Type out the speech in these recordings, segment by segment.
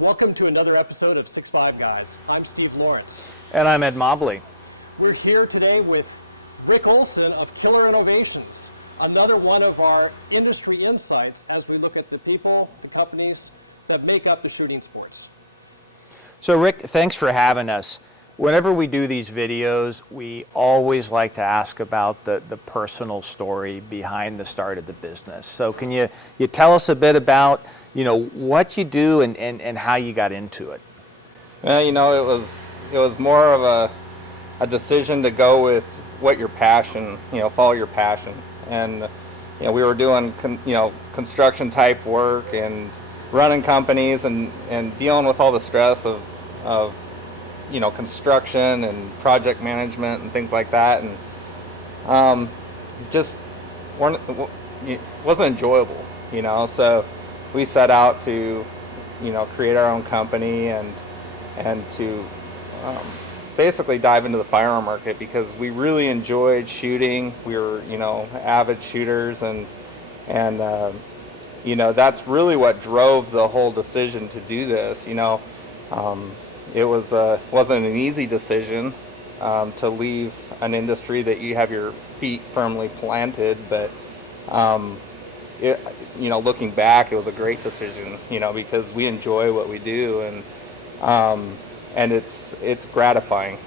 Welcome to another episode of 6'5 Guys. I'm Steve Lawrence. And I'm Ed Mobley. We're here today with Rick Olsen of Killer Innovations, another one of our industry insights as we look at the people, the companies that make up the shooting sports. So Rick, thanks for having us. Whenever we do these videos, we always like to ask about the personal story behind the start of the business. So can you tell us a bit about, what you do and how you got into it? Well, it was more of a decision to go with what your passion, follow your passion. And, we were doing, construction type work and running companies and dealing with all the stress of construction and project management and things like that, and it wasn't enjoyable, so we set out to create our own company and to basically dive into the firearm market because we really enjoyed shooting. We were avid shooters, and that's really what drove the whole decision to do this. It wasn't an easy decision to leave an industry that you have your feet firmly planted, but looking back, it was a great decision, because we enjoy what we do, and it's gratifying.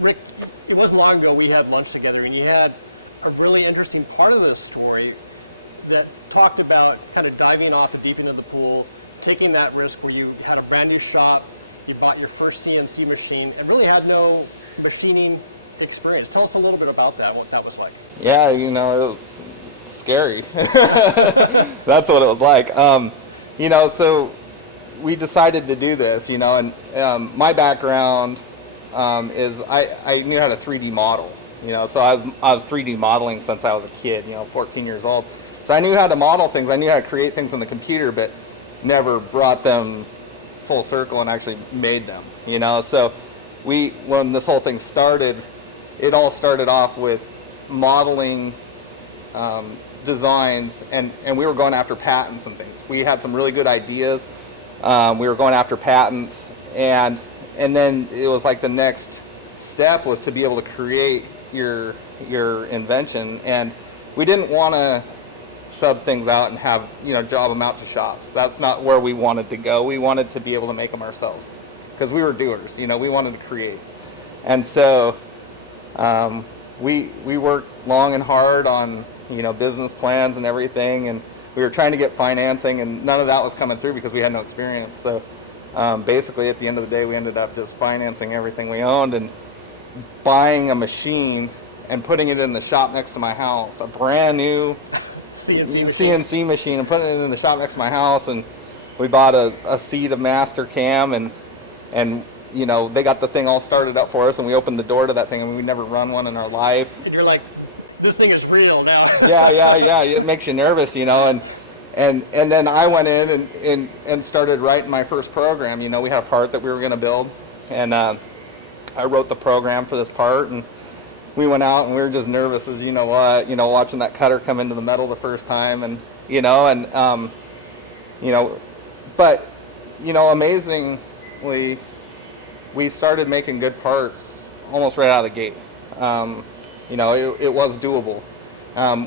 Rick, it wasn't long ago we had lunch together, and you had a really interesting part of this story that talked about kind of diving off the deep end of the pool, taking that risk where you had a brand new shop. You bought your first CNC machine and really had no machining experience. Tell us a little bit about that, what that was like. Yeah, it was scary. That's what it was like. So we decided to do this, and my background is I knew how to 3D model, so I was 3D modeling since I was a kid, 14 years old. So I knew how to model things. I knew how to create things on the computer, but never brought them full circle and actually made them, so when this whole thing started, it all started off with modeling designs, and we were going after patents and things. We had some really good ideas. We were going after patents, and then it was like the next step was to be able to create your invention, and we didn't want to sub things out and have job them out to shops. That's not where we wanted to go. We wanted to be able to make them ourselves because we were doers. We wanted to create, and so we worked long and hard on business plans and everything, and we were trying to get financing, and none of that was coming through because we had no experience. So basically, at the end of the day, we ended up just financing everything we owned and buying a machine and putting it in the shop next to my house, a brand new CNC machine, and putting it in the shop next to my house. And we bought a seat of master cam, and they got the thing all started up for us, and we opened the door to that thing, and we'd never run one in our life. And you're like, this thing is real now. yeah, it makes you nervous, and then I went in and started writing my first program. We had a part that we were going to build, and I wrote the program for this part, and we went out and we were just nervous as watching that cutter come into the metal the first time, and but amazingly, we started making good parts almost right out of the gate. It was doable.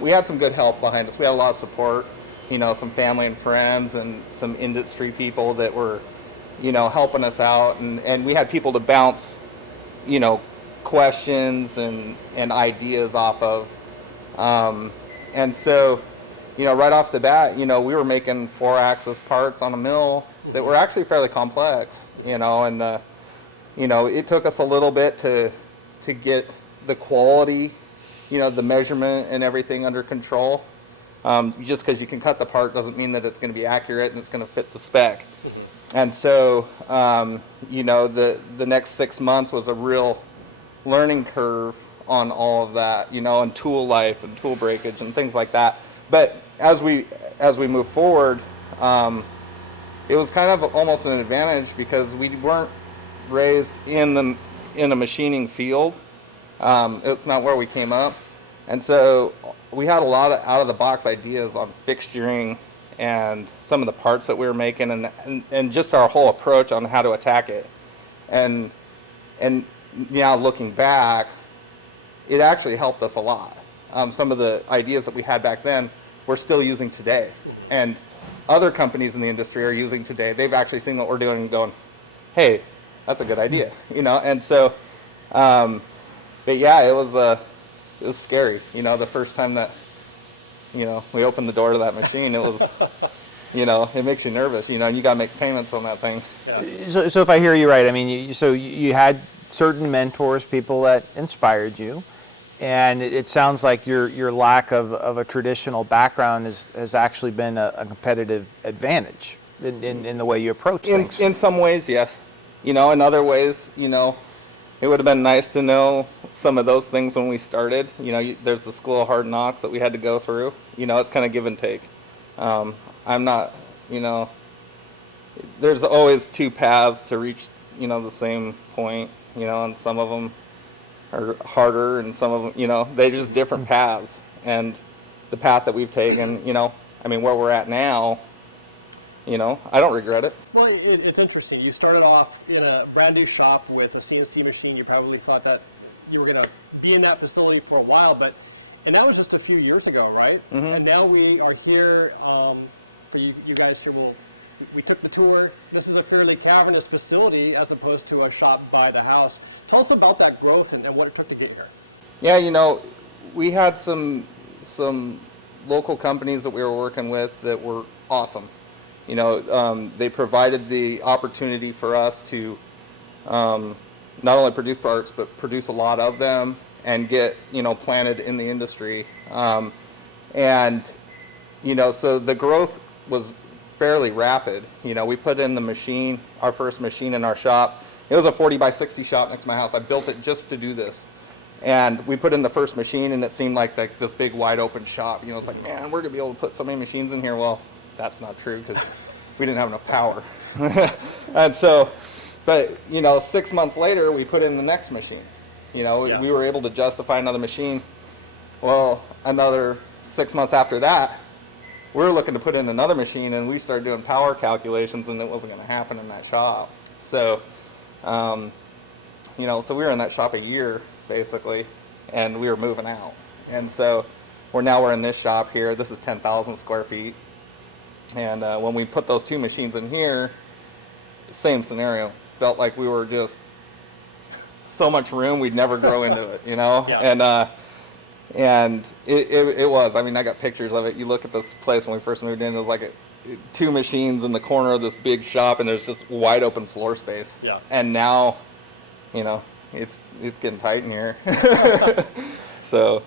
We had some good help behind us. We had a lot of support, some family and friends and some industry people that were, helping us out, and we had people to bounce, questions and ideas off of, and so right off the bat, we were making 4-axis parts on a mill that were actually fairly complex, and it took us a little bit to get the quality, the measurement and everything under control. Just because you can cut the part doesn't mean that it's going to be accurate and it's going to fit the spec. Mm-hmm. And so the next 6 months was a real learning curve on all of that, and tool life and tool breakage and things like that. But as we move forward, it was kind of almost an advantage because we weren't raised in a machining field. It's not where we came up, and so we had a lot of out of the box ideas on fixturing and some of the parts that we were making, and just our whole approach on how to attack it. And now looking back, it actually helped us a lot. Some of the ideas that we had back then we're still using today, and other companies in the industry are using today. They've actually seen what we're doing and going, hey, that's a good idea, And so, but yeah, it was scary, the first time that, we opened the door to that machine. It was, it makes you nervous, and you got to make payments on that thing. Yeah. So if I hear you right, I mean, you had certain mentors, people that inspired you, and it sounds like your lack of a traditional background has actually been a competitive advantage in the way you approach things. In some ways, yes. In other ways, it would have been nice to know some of those things when we started. There's the school of hard knocks that we had to go through. It's kind of give and take. I'm not, there's always two paths to reach, the same point, and some of them are harder and some of them, they're just different paths. And the path that we've taken, where we're at now, I don't regret it. Well, it's interesting. You started off in a brand new shop with a CNC machine. You probably thought that you were going to be in that facility for a while, and that was just a few years ago, right? Mm-hmm. And now we are here, for you guys here, we took the tour. This is a fairly cavernous facility as opposed to a shop by the house. Tell us about that growth and what it took to get here. Yeah, we had some local companies that we were working with that were awesome. They provided the opportunity for us to not only produce parts, but produce a lot of them and get, planted in the industry. So the growth was fairly rapid. We put in the machine, our first machine in our shop. It was a 40 by 60 shop next to my house. I built it just to do this. And we put in the first machine, and it seemed like this big wide open shop. It's like, man, we're going to be able to put so many machines in here. Well, that's not true because we didn't have enough power. And so, but 6 months later, we put in the next machine. We were able to justify another machine. Well, another 6 months after that, we were looking to put in another machine, and we started doing power calculations, and it wasn't going to happen in that shop. So, so we were in that shop a year basically, and we were moving out. And so we're in this shop here. This is 10,000 square feet. And when we put those two machines in here, same scenario. Felt like we were just so much room, we'd never grow into it, Yeah. And it was. I got pictures of it. You look at this place when we first moved in, it was like two machines in the corner of this big shop, and there's just wide open floor space. Yeah. And now, it's getting tight in here. So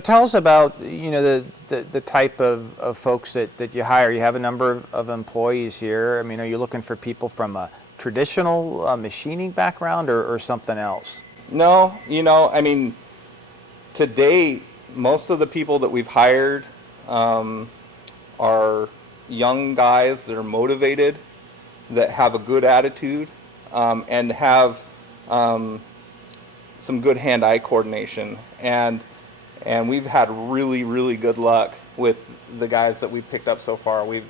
tell us about the type of folks that you hire. You have a number of employees here. Are you looking for people from a traditional machining background or something else? No, to date, most of the people that we've hired are young guys that are motivated, that have a good attitude, and have some good hand-eye coordination. And we've had really, really good luck with the guys that we've picked up so far. We've,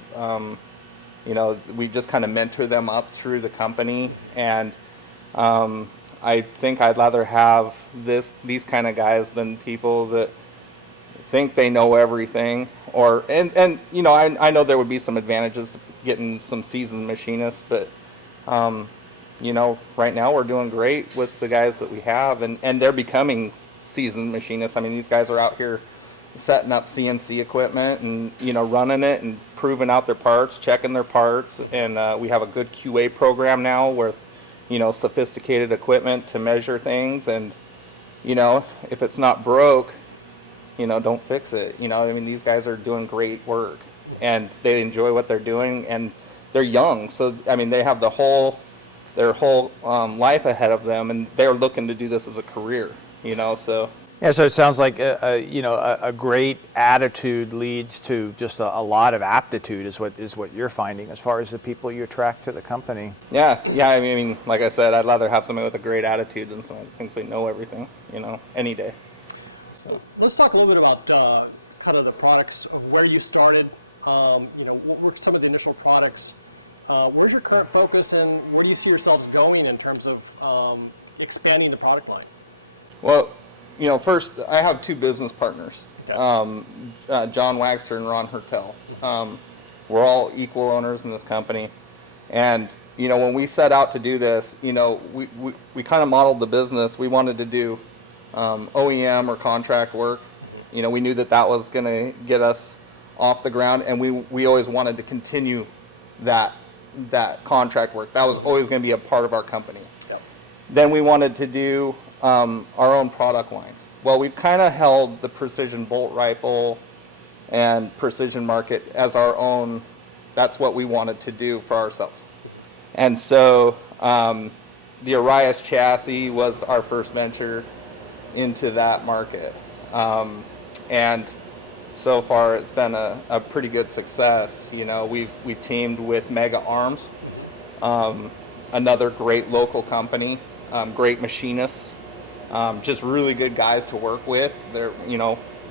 we just kind of mentor them up through the company, and I think I'd rather have these kind of guys than people that think they know everything. I know there would be some advantages to getting some seasoned machinists, but right now we're doing great with the guys that we have, and they're becoming seasoned machinists. These guys are out here setting up CNC equipment and running it and proving out their parts, checking their parts, and we have a good QA program now with sophisticated equipment to measure things, and if it's not broke, don't fix it. These guys are doing great work, and they enjoy what they're doing, and they're young, so they have their whole life ahead of them, and they're looking to do this as a career. So. Yeah, so it sounds like a great attitude leads to just a lot of aptitude is what you're finding as far as the people you attract to the company. Yeah. Like I said, I'd rather have somebody with a great attitude than someone who thinks they know everything. Any day. So let's talk a little bit about kind of the products, or where you started. What were some of the initial products? Where's your current focus, and where do you see yourselves going in terms of expanding the product line? Well, first, I have two business partners, Okay. John Wagster and Ron Hertel. We're all equal owners in this company. And, when we set out to do this, we kind of modeled the business. We wanted to do OEM or contract work. We knew that was going to get us off the ground, and we always wanted to continue that contract work. That was always going to be a part of our company. Yep. Then we wanted to do our own product line. Well, we kind of held the precision bolt rifle and precision market as our own. That's what we wanted to do for ourselves. And so the Orias Chassis was our first venture into that market. And so far it's been a pretty good success. We've teamed with Mega Arms, another great local company, great machinists, just really good guys to work with.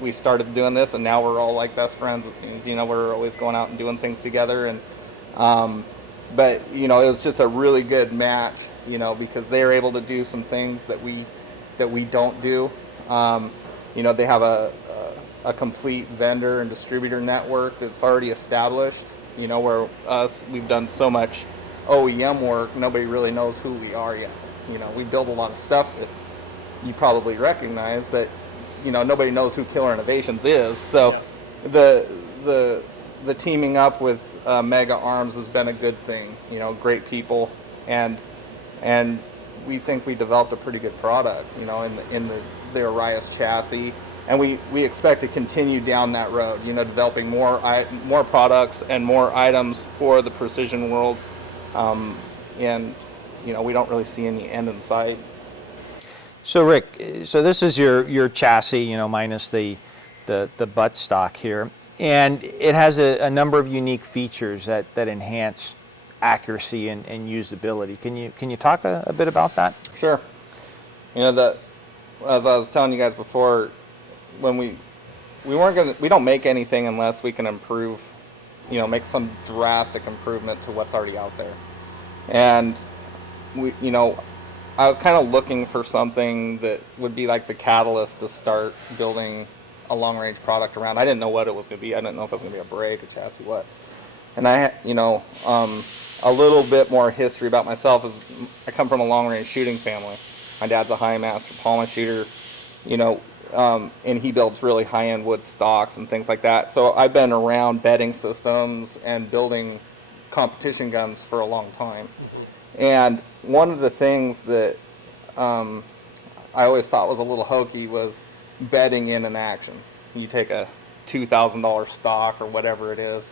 We started doing this, and now we're all like best friends, it seems. We're always going out and doing things together. And but it was just a really good match, because they are able to do some things that we don't do. They have a complete vendor and distributor network that's already established. Where we've done so much OEM work, nobody really knows who we are yet. We build a lot of stuff that you probably recognize, but nobody knows who Killer Innovations is. So yeah. The teaming up with Mega Arms has been a good thing. Great people, and we think we developed a pretty good product. In the Orias Chassis, and we expect to continue down that road. Developing more products and more items for the precision world, and we don't really see any end in sight. So Rick, this is your chassis, minus the butt stock here, and it has a number of unique features that enhance accuracy and usability. Can you talk a bit about that? Sure. As I was telling you guys before, when we don't make anything unless we can improve, make some drastic improvement to what's already out there, and I was kind of looking for something that would be like the catalyst to start building a long-range product around. I didn't know what it was going to be. I didn't know if it was going to be a brake, a chassis, what. And a little bit more history about myself is I come from a long-range shooting family. My dad's a high master Palma shooter, and he builds really high-end wood stocks and things like that. So I've been around bedding systems and building competition guns for a long time. Mm-hmm. And one of the things that I always thought was a little hokey was bedding in an action. You take a $2,000 stock or whatever it is,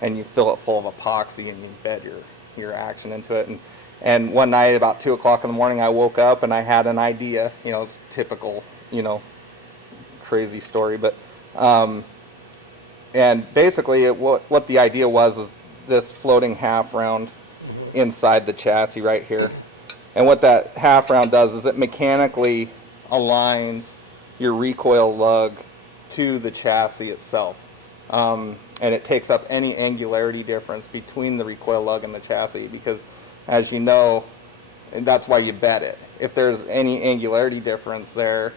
and you fill it full of epoxy and you bed your action into it. And one night about 2 o'clock in the morning, I woke up and I had an idea. It's typical, crazy story, but and basically what the idea was is this floating half round inside the chassis right here. And what that half round does is it mechanically aligns your recoil lug to the chassis itself. And it takes up any angularity difference between the recoil lug and the chassis, because as you know, and that's why you bed it. If there's any angularity difference there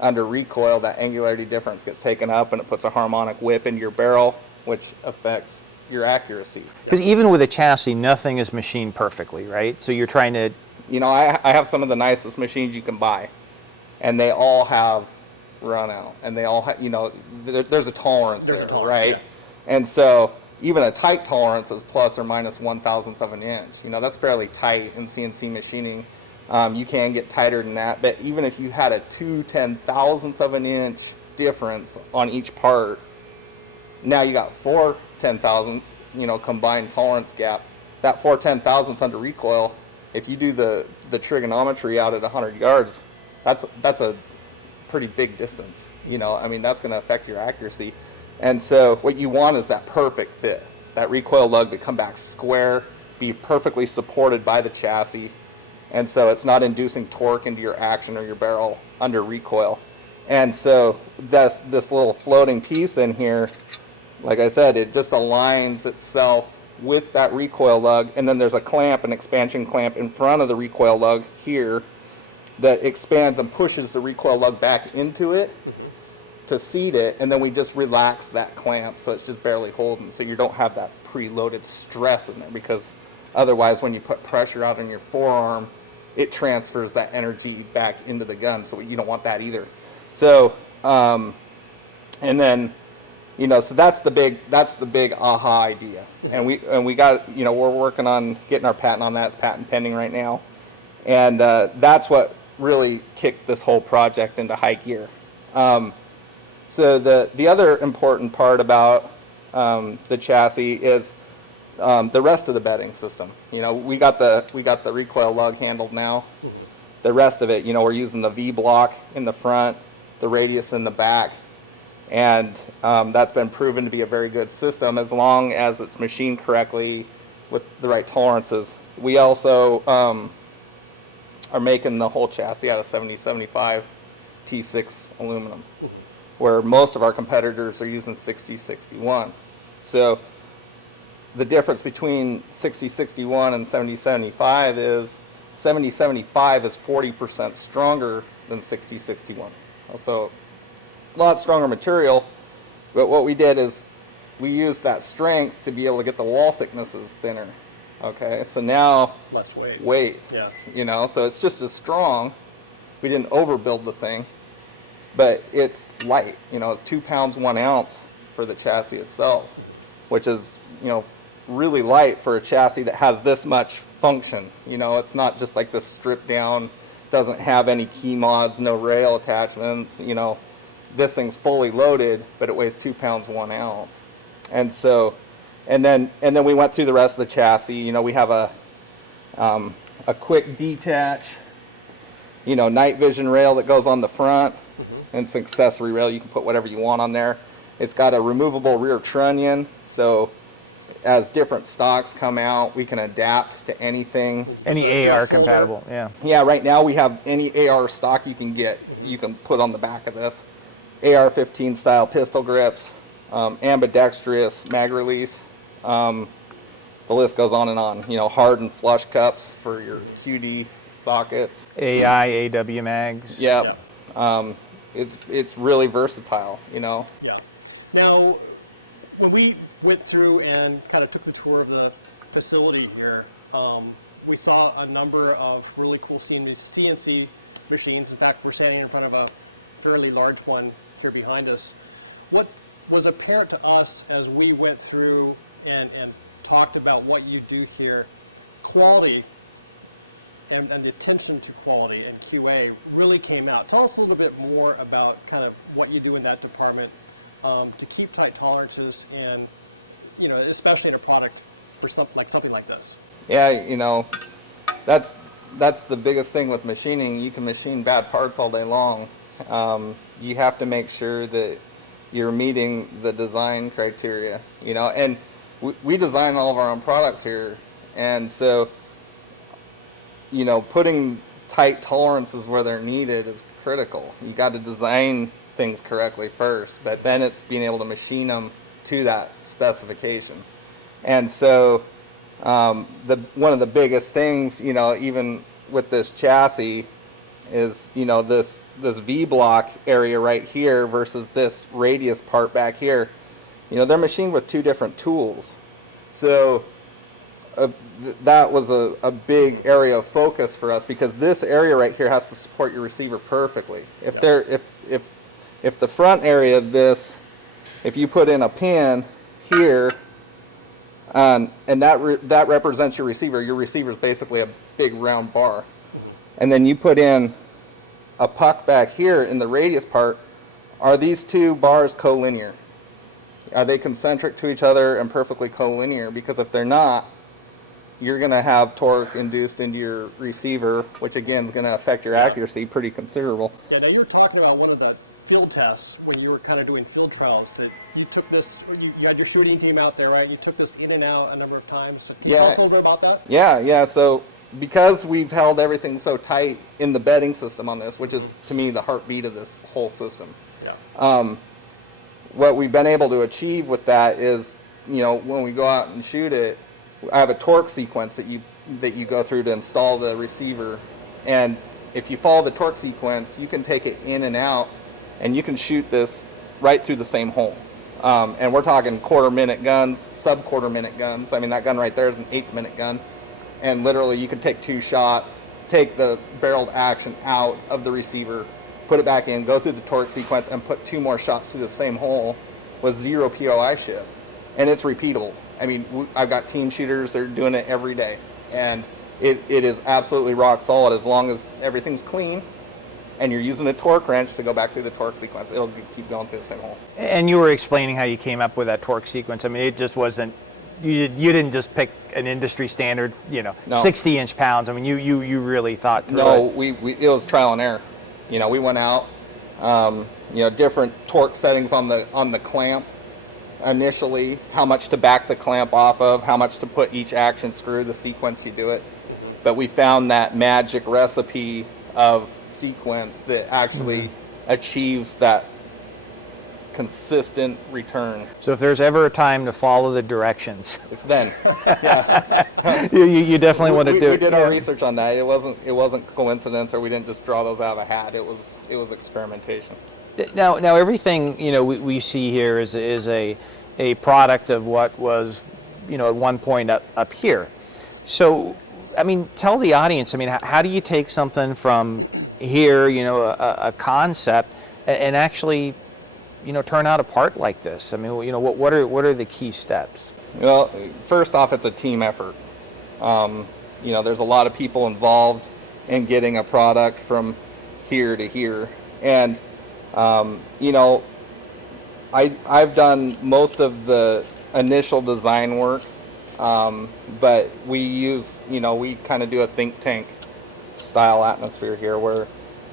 under recoil, that angularity difference gets taken up and it puts a harmonic whip into your barrel, which affects your accuracy. Because even with a chassis, nothing is machined perfectly, right? So you're trying to... I have some of the nicest machines you can buy, and they all have run out, and they all have, there's a tolerance there, right? Yeah. And so even a tight tolerance is plus or minus 1/1000th of an inch. That's fairly tight in CNC machining. You can get tighter than that, but even if you had a 2/10,000ths of an inch difference on each part, now you got 4/10,000ths, combined tolerance gap. That 4/10,000ths under recoil, if you do the trigonometry out at 100 yards, that's a pretty big distance. That's going to affect your accuracy. And so what you want is that perfect fit, that recoil lug to come back square, be perfectly supported by the chassis, and so it's not inducing torque into your action or your barrel under recoil. And so this little floating piece in here, like I said, it just aligns itself with that recoil lug, and then there's a clamp, an expansion clamp in front of the recoil lug here that expands and pushes the recoil lug back into it to seat it, and then we just relax that clamp so it's just barely holding, so you don't have that preloaded stress in there, because otherwise when you put pressure out on your forearm, it transfers that energy back into the gun, so you don't want that either. So, and then, you know, so that's the big aha idea, and we got, you know, we're working on getting our patent on that. It's patent pending right now, and that's what really kicked this whole project into high gear. So the other important part about the chassis is the rest of the bedding system. You know, we got the recoil lug handled now. The rest of it, you know, we're using the V block in the front, the radius in the back, and that's been proven to be a very good system as long as it's machined correctly with the right tolerances. We also are making the whole chassis out of 7075 T6 aluminum, where most of our competitors are using 6061. So the difference between 6061 and 7075 is 7075 is 40% stronger than 6061. So a lot stronger material, but what we did is we used that strength to be able to get the wall thicknesses thinner. Okay, so now Less weight. weight, Yeah. you know, so it's just as strong. We didn't overbuild the thing, but it's light. You know, it's 2 pounds 1 ounce for the chassis itself, which is, you know, really light for a chassis that has this much function. You know, it's not just like this stripped down, doesn't have any key mods, no rail attachments. You know, this thing's fully loaded, but it weighs 2 pounds 1 ounce. And so, and then we went through the rest of the chassis. You know, we have a quick detach, you know, night vision rail that goes on the front, and it's an accessory rail. You can put whatever you want on there. It's got a removable rear trunnion, so as different stocks come out, we can adapt to anything. Any AR compatible, yeah. Yeah, right now we have any AR stock you can get, you can put on the back of this. AR-15 style pistol grips, ambidextrous mag release. The list goes on and on. You know, hardened flush cups for your QD sockets. AI, AW mags. Yep. It's really versatile, you know. Yeah. Now, when we went through and kind of took the tour of the facility here, we saw a number of really cool CNC machines. In fact, we're standing in front of a fairly large one here behind us. What was apparent to us as we went through and talked about what you do here, quality and the attention to quality and QA really came out. Tell us a little bit more about kind of what you do in that department to keep tight tolerances and, you know, especially in a product for something like this. Yeah, you know, that's the biggest thing with machining. You can machine bad parts all day long. You have to make sure that you're meeting the design criteria, you know, and we design all of our own products here, and so, you know, putting tight tolerances where they're needed is critical. You got to design things correctly first, but then it's being able to machine them to that specification. And so one of the biggest things, you know, even with this chassis is, you know, this V block area right here versus this radius part back here. You know, they're machined with two different tools. So that was a big area of focus for us, because this area right here has to support your receiver perfectly. If if the front area of this, if you put in a pin here, and that represents your receiver is basically a big round bar. And then you put in a puck back here in the radius part. Are these two bars collinear? Are they concentric to each other and perfectly collinear? Because if they're not, you're going to have torque induced into your receiver, which again is going to affect your accuracy pretty considerable. Yeah, now you were talking about one of the field tests when you were kind of doing field trials, that you took this, you had your shooting team out there, right? You took this in and out a number of times. So can you tell us a little bit about that? Yeah. So because we've held everything so tight in the bedding system on this, which is to me the heartbeat of this whole system. Yeah. What we've been able to achieve with that is, when we go out and shoot it, I have a torque sequence that you go through to install the receiver, and if you follow the torque sequence, you can take it in and out, and you can shoot this right through the same hole. And we're talking quarter-minute guns, sub-quarter-minute guns. I mean, that gun right there is an eighth-minute gun, and literally you can take 2 shots, take the barreled action out of the receiver, put it back in, go through the torque sequence, and put 2 more shots through the same hole with 0 POI shift. And it's repeatable. I mean, I've got team shooters that are doing it every day. And it is absolutely rock solid as long as everything's clean and you're using a torque wrench to go back through the torque sequence. It'll keep going through the same hole. And you were explaining how you came up with that torque sequence. I mean, it just wasn't, you didn't just pick an industry standard, No. 60-inch pounds. I mean, you really thought through it. No, it was trial and error. We went out, different torque settings on the clamp initially, how much to back the clamp off of, how much to put each action screw, the sequence you do it. But we found that magic recipe of sequence that actually achieves that consistent return. So if there's ever a time to follow the directions, It's then. you definitely want to do We it. did our research on that. It wasn't coincidence, or we didn't just draw those out of a hat. It was experimentation. Now everything we see here is a product of what was at one point up here. So I mean, tell the audience. I mean, how do you take something from here, a concept, and actually turn out a part like this? I mean, what are the key steps? Well, first off, it's a team effort. There's a lot of people involved in getting a product from here to here, and I've done most of the initial design work, but we kind of do a think tank style atmosphere here where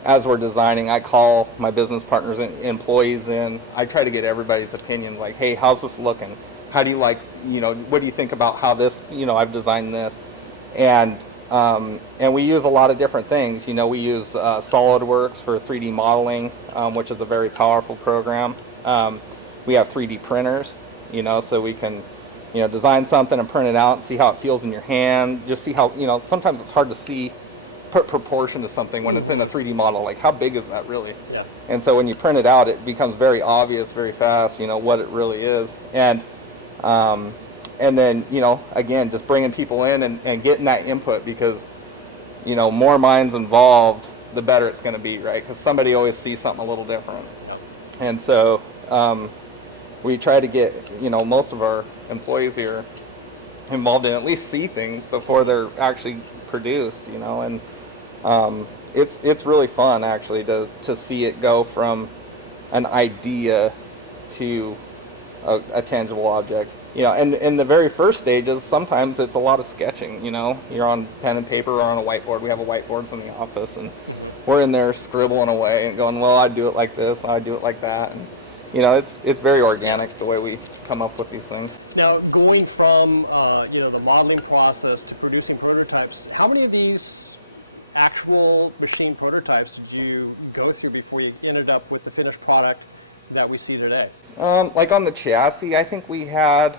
as we're designing, I call my business partners and employees in. I try to get everybody's opinion, like, hey, how's this looking? How do you like, what do you think about how this, I've designed this? And we use a lot of different things. We use SolidWorks for 3D modeling, which is a very powerful program. We have 3D printers, so we can, design something and print it out and see how it feels in your hand. Just see how, sometimes it's hard to see proportion to something when it's in a 3D model. Like, how big is that really? Yeah. And so when you print it out, it becomes very obvious very fast, what it really is. And then, again, just bringing people in and getting that input, because, more minds involved, the better it's going to be, right? Because somebody always sees something a little different. Yep. And so we try to get, most of our employees here involved in at least see things before they're actually produced, and it's really fun actually to see it go from an idea to a tangible object. And in the very first stages, sometimes it's a lot of sketching. You're on pen and paper or on a whiteboard. We have a whiteboards in the office, and we're in there scribbling away and going, well, I'd do it like this, I'd do it like that. And it's very organic the way we come up with these things. Now, going from the modeling process to producing prototypes, how many of these actual machine prototypes did you go through before you ended up with the finished product that we see today? Like on the chassis, I think we had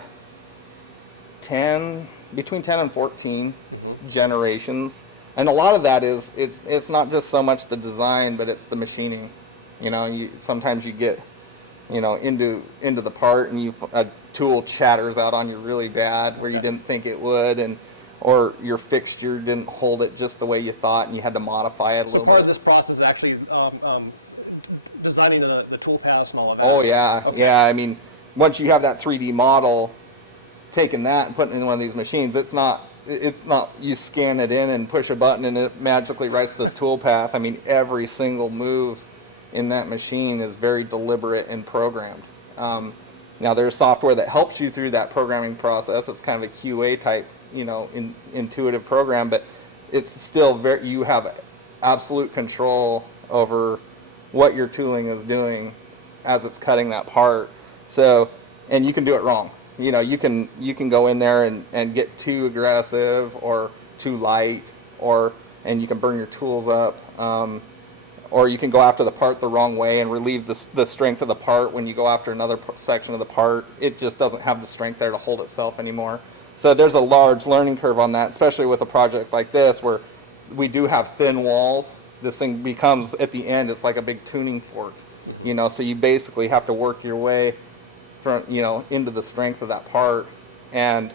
between 10 and 14 generations, and a lot of that is it's not just so much the design, but it's the machining. Sometimes you get into the part and a tool chatters out on you really bad where you didn't think it would, or your fixture didn't hold it just the way you thought and you had to modify it a little bit. So part of this process is actually designing the tool paths and all of that. Oh yeah, Okay. yeah. I mean, once you have that 3D model, taking that and putting it in one of these machines, it's not you scan it in and push a button and it magically writes this tool path. I mean, every single move in that machine is very deliberate and programmed. Now there's software that helps you through that programming process. It's kind of a QA type, intuitive program, but it's still you have absolute control over what your tooling is doing as it's cutting that part. So, and you can do it wrong. You can go in there and get too aggressive or too light, and you can burn your tools up. Or you can go after the part the wrong way and relieve the strength of the part. When you go after another section of the part, it just doesn't have the strength there to hold itself anymore. So there's a large learning curve on that, especially with a project like this where we do have thin walls. This thing becomes, at the end, it's like a big tuning fork, you know, so you basically have to work your way from, you know, into the strength of that part. And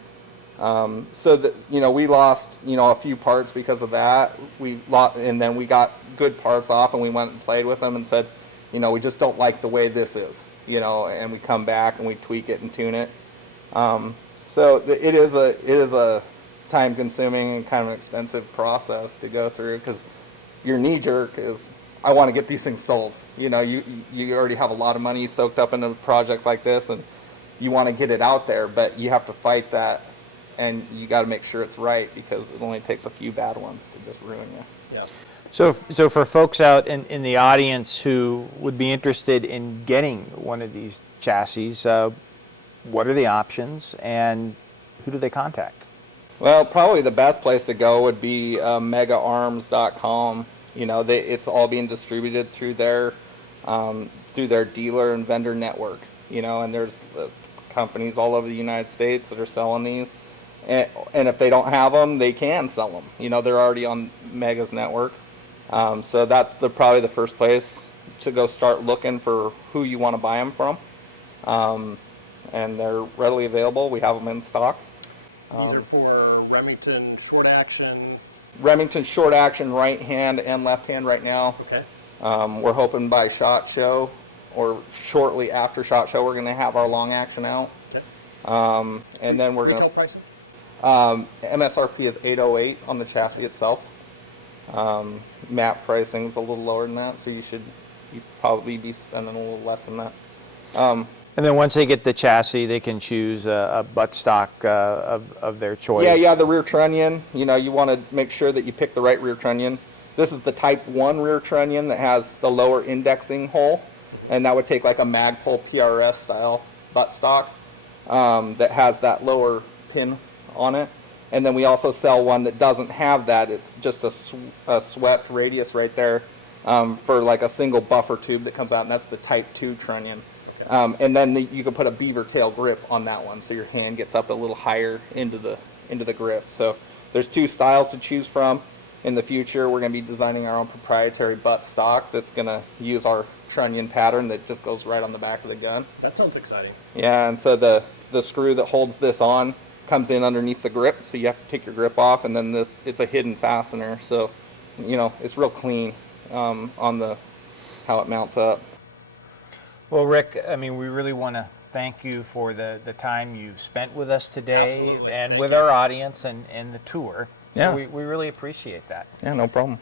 so that, you know, we lost, you know, a few parts because of that. And then we got good parts off, and we went and played with them and said, you know, we just don't like the way this is, you know, and we come back and we tweak it and tune it. So it is a time-consuming and kind of an extensive process to go through, because your knee jerk is, I want to get these things sold. You know, you already have a lot of money soaked up in a project like this, and you want to get it out there, but you have to fight that. And you got to make sure it's right, because it only takes a few bad ones to just ruin you. Yeah. So for folks out in the audience who would be interested in getting one of these chassis, what are the options and who do they contact? Well, probably the best place to go would be megaarms.com. You know, it's all being distributed through their dealer and vendor network. You know, and there's companies all over the United States that are selling these. And if they don't have them, they can sell them. You know, they're already on Mega's network. So that's probably the first place to go start looking for who you want to buy them from. And they're readily available. We have them in stock. These are for Remington short action. Remington short action right hand and left hand right now. Okay. We're hoping by SHOT Show or shortly after SHOT Show we're going to have our long action out. Okay. And then we're going to... Retail pricing? MSRP is $808 on the chassis itself. MAP pricing is a little lower than that, so you probably be spending a little less than that. And then once they get the chassis, they can choose a buttstock of their choice. Yeah, the rear trunnion. You know, you want to make sure that you pick the right rear trunnion. This is the Type 1 rear trunnion that has the lower indexing hole, and that would take like a Magpul PRS style buttstock that has that lower pin on it. And then we also sell one that doesn't have that. It's just a swept radius right there for like a single buffer tube that comes out, and that's the Type 2 trunnion. Okay. And then you can put a beaver tail grip on that one, so your hand gets up a little higher into the grip. So there's two styles to choose from. In the future, we're going to be designing our own proprietary buttstock that's going to use our trunnion pattern that just goes right on the back of the gun. That sounds exciting. Yeah, and so the screw that holds this on comes in underneath the grip, so you have to take your grip off, and then it's a hidden fastener, so you know it's real clean on how it mounts up. Well, Rick, I mean, we really want to thank you for the time you've spent with us today. Absolutely. And Thank with you. our audience and the tour. Yeah. So we really appreciate that. Yeah, no problem.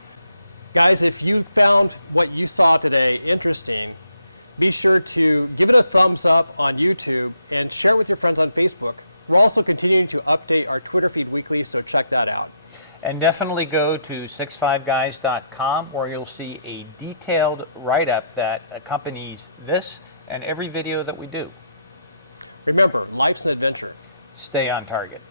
Guys, if you found what you saw today interesting, be sure to give it a thumbs up on YouTube and share with your friends on Facebook. We're also continuing to update our Twitter feed weekly, so check that out. And definitely go to 65guys.com where you'll see a detailed write-up that accompanies this and every video that we do. Remember, life's an adventure. Stay on target.